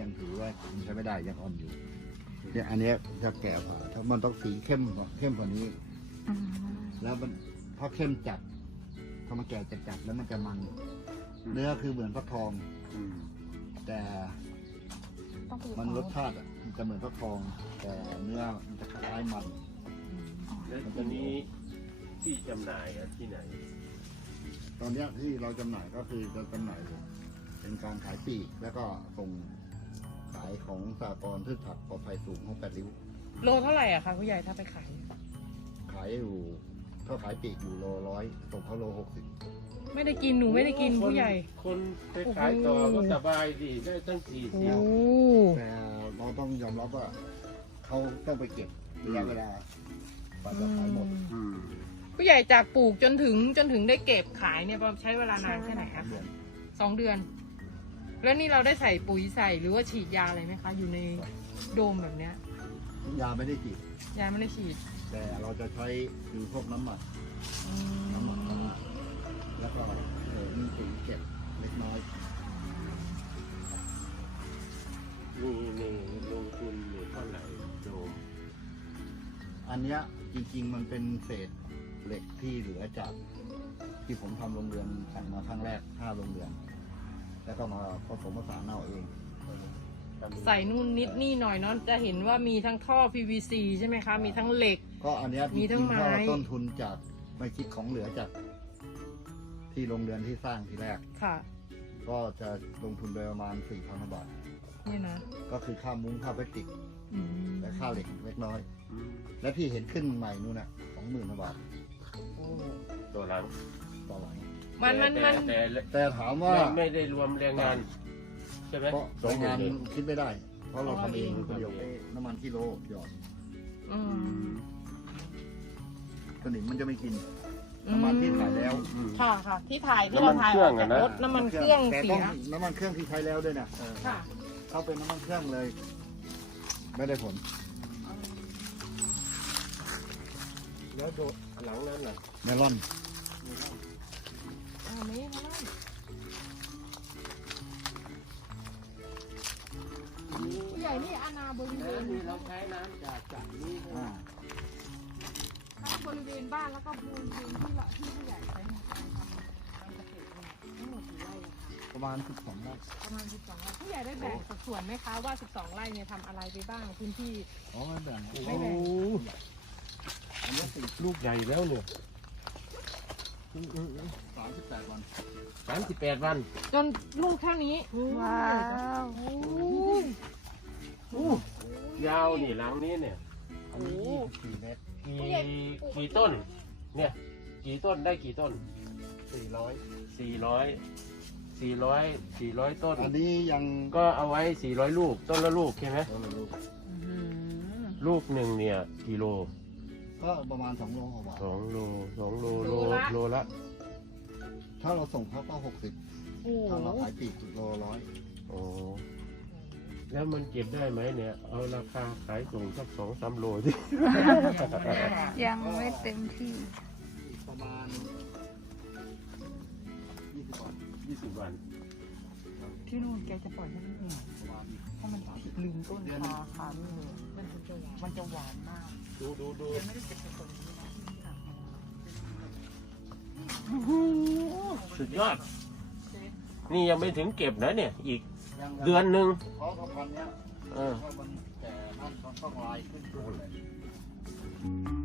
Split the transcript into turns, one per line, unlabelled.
ยังถือว่ามันใช้ไม่ได้ยังอ่อนอยู่เนี่ยอันนี้จะแก่กว่าถ้ามันต้องสีเข้มกว่านี้แล้วมันพอเข้มจัดพอมันแก่จัดแล้วมันจะมันเนื้อคือเหมือนฟักทองแต่มันรสชาติมันจะเหมือนฟักทองแต่เนื้อมันจะคล้ายมัน
แล้วตัวนี้ที่จำหน่ายที่ไหน
ตอนนี้ที่เราจำหน่ายก็คือจะจำหน่ายเป็นการขายปลีกแล้วก็ส่งขายของสหกรณ์พืชผักปลอดภัยสูงของ8 ริ้ว
โลเท่าไหร่อะคะผู้ใหญ่ถ้าไปขาย
อยู่ถ้าขายปลีกอยู่โล100ส่งเขาโล60
ไม่ได้กินหนูไม่ได้กินผู้ใหญ่
คนไปขายต่อก็สบายดีได้ตั้ง40
แต่เราต้องยอมรับว่าเขาต้องไปเก็บระยะเวลาก่อนจะขายหมด
ผู้ใหญ่จากปลูกจนถึงได้เก็บขายเนี่ยใช้เวลานานแค่ไหนคะ2 เดือนแล้วนี่เราได้ใส่ปุ๋ยใส่หรือว่าฉีดยาอะไรไหมคะอยู่ในโดมแบบเนี้ย
ยาไม่ได้ฉีดแต่เราจะใช้คือพวกน้ำหมักแล้วก็มีปุ๋ยเก็บเล็กน้อย
นี่ลงทุนอยู่เท่าไหร่โดม
อันเนี้ยจริงๆมันเป็นเศษเหล็กที่เหลือจากที่ผมทำโรงเรือนสั่งมาครั้งแรก5 โรงเรือนแล้วก็มาผสมผสานเอาเอง
ใส่นู่นนิดนี่หน่อยเนาะจะเห็นว่ามีทั้งท่อ PVC ใช่ไหมคะมีทั้งเหล็ก
ก็อันนี้มีทั้งไม้ต้นทุนจากไม่คิดของเหลือจากที่โรงเรือนที่สร้างทีแรก
ค่ะ
ก็จะลงทุนโดยประมาณ 4,000 บาท
นี่นะ
ก็คือค่ามุ้งค่าพลาสติกและค่าเหล็กเล็กน้อยและที่เห็นขึ้นใหม่นู่นน่ะ 20,000 บาท
ตัวหลัง
แต่ถามว่า
ไม่ได้รวมแรงงานใช่ไหม
แรงงานคิดไม่ได้เพราะเราทำเองประโยชน์น้ำมันกิโลหยอดสนิมมันจะไม่กินน้ำมันที่ถ่ายแล้ว
ค่ะที่ถ่ายที่เราถ่ายรถน้ำมันเครื่องเสีย
น้ำมันเครื่องที่ใช้แล้วด้วยนะเขาเป็นน้ำมันเครื่องเลยไม่ได้ผล
แล้วโดดหลังนั้นน่ะ
เมลอน
ผู้ใหญ่นี่อาณาบริเวณ
นี้เราใช้น้ำจากนี้
ทั้งบริเวณบ้านแล้วก็บริเวณที่ผู้ใหญ่ใช้ในการทำการเกษตรทั้งหมดกี่ไร่
ประมาณ12 ไร่
ผู้ใหญ่ได้แบ่งสัดส่วนไหมคะว่า12 ไร่เนี่ยทำอะไรไปบ้างพื้นที่
ไม่แบ่ง
อันนี้ลูกใหญ่แล้วเนี่ย
38 วัน
จนลูกเท่านี้
ว้า
วยาวนี่หลังนี้เนี่ย
4 เมตร
กี่ต้นเนี่ยกี่ต้นได้กี่ต้น400ต้น
อันนี้ยัง
ก็เอาไว้400 ลูกต้นละลูกใช่ไหมลูกหนึ่งเนี่ยกิโล
ก็ประมาณ2 โลกว่า
โลละ
ถ้าเราส่งเขาก็60ถ้าเราขายปลีกโล100
แล้วมันเก็บได้ไหมเนี่ยเอาราคาขายส่งสัก2-3 โลดิ
ยังไม่เต็มที่
ประมาณ
20 วัน
ที่นู่นแกจะปล่อยให้มันเหนื่อยเพราะมันลืมต้นขานี่เลยมันจะหวานมาก
ดู
ไม่ได้เก็บตรงนี้
สุดยอดนี่ยังไม่ถึงเก็บนะเนี่ยอีกเดือนหนึ่ง
เพราะพันเนี้ยมันแต่นั่นต้องลายขึ้นเลย